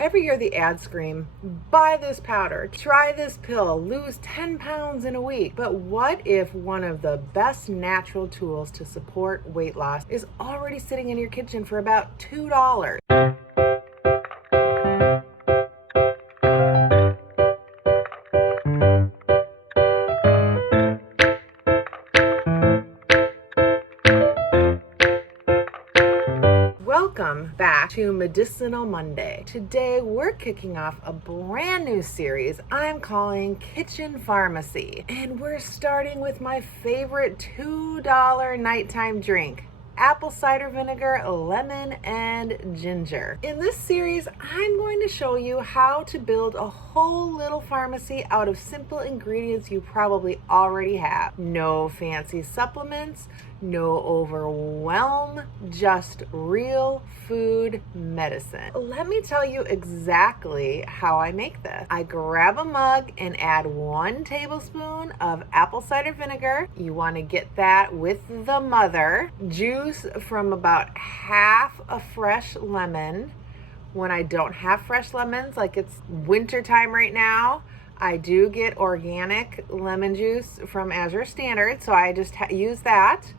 Every year the ads scream, buy this powder, try this pill, lose 10 pounds in a week. But what if one of the best natural tools to support weight loss is already sitting in your kitchen for about $2? Welcome back to Medicinal Monday. Today we're kicking off a brand new series I'm calling Kitchen Pharmacy. And we're starting with my favorite $2 nighttime drink, apple cider vinegar, lemon, and ginger. In this series, I'm going to show you how to build a whole little pharmacy out of simple ingredients you probably already have. No fancy supplements, no overwhelm, just real food medicine. Let me tell you exactly how I make this. I grab a mug and add 1 tablespoon of apple cider vinegar. You want to get that with the mother. Juice from about half a fresh lemon. When I don't have fresh lemons, like it's winter time right now, I do get organic lemon juice from Azure Standard, so I just use that.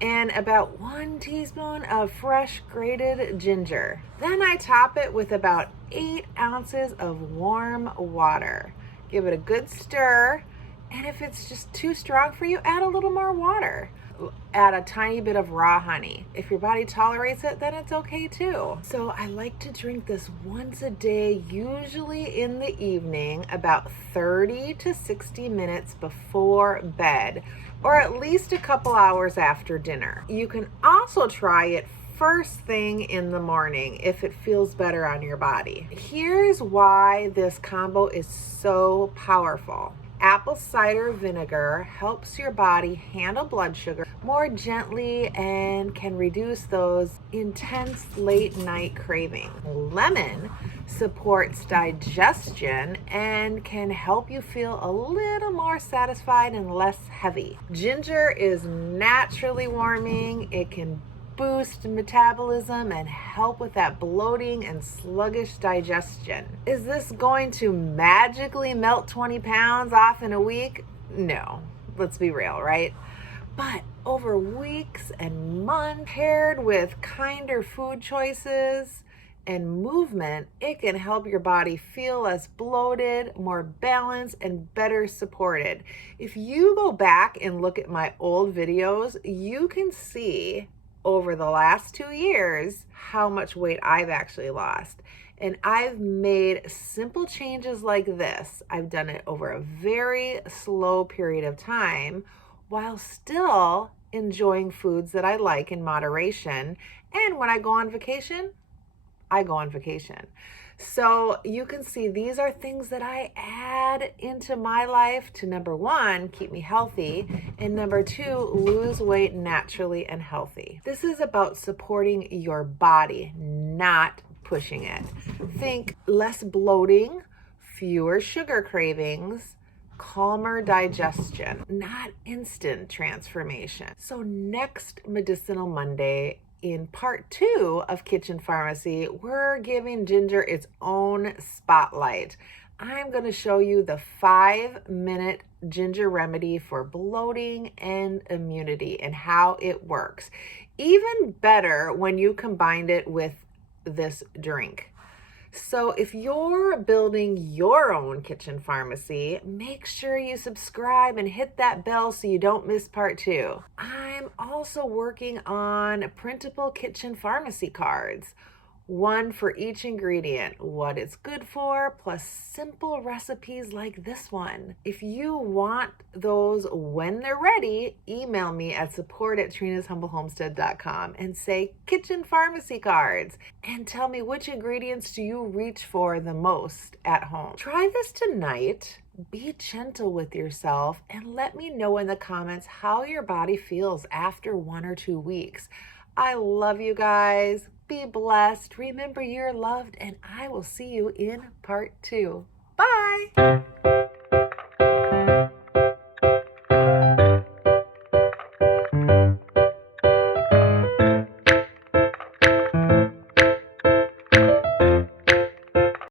And about 1 teaspoon of fresh grated ginger. Then I top it with about 8 ounces of warm water. Give it a good stir, and if it's just too strong for you, add a little more water. Add a tiny bit of raw honey. If your body tolerates it, then it's okay too. So I like to drink this once a day, usually in the evening, about 30 to 60 minutes before bed, or at least a couple hours after dinner. You can also try it first thing in the morning if it feels better on your body. Here's why this combo is so powerful. Apple cider vinegar helps your body handle blood sugar more gently and can reduce those intense late night cravings. Lemon supports digestion and can help you feel a little more satisfied and less heavy. Ginger is naturally warming. It can boost metabolism and help with that bloating and sluggish digestion. Is this going to magically melt 20 pounds off in a week? No, let's be real, right? But over weeks and months, paired with kinder food choices and movement, it can help your body feel less bloated, more balanced, and better supported. If you go back and look at my old videos, you can see over the last 2 years how much weight I've actually lost. And I've made simple changes like this. I've done it over a very slow period of time while still enjoying foods that I like in moderation. And when I go on vacation, I go on vacation. So you can see these are things that I add into my life to, number 1, keep me healthy, and number 2, lose weight naturally and healthy. This is about supporting your body, not pushing it. Think less bloating, fewer sugar cravings, calmer digestion, not instant transformation. So next Medicinal Monday, in part 2 of Kitchen Pharmacy, we're giving ginger its own spotlight. I'm going to show you the 5-minute ginger remedy for bloating and immunity and how it works. Even better when you combine it with this drink. So if you're building your own kitchen pharmacy, make sure you subscribe and hit that bell so you don't miss part 2. I'm also working on printable kitchen pharmacy cards. 1 for each ingredient, what it's good for, plus simple recipes like this one. If you want those when they're ready, email me at support@trinashumblehomestead.com and say kitchen pharmacy cards, and tell me which ingredients do you reach for the most at home. Try this tonight. Be gentle with yourself and let me know in the comments how your body feels after 1 or 2 weeks. I love you guys. Be blessed. Remember you're loved, and I will see you in part 2. Bye.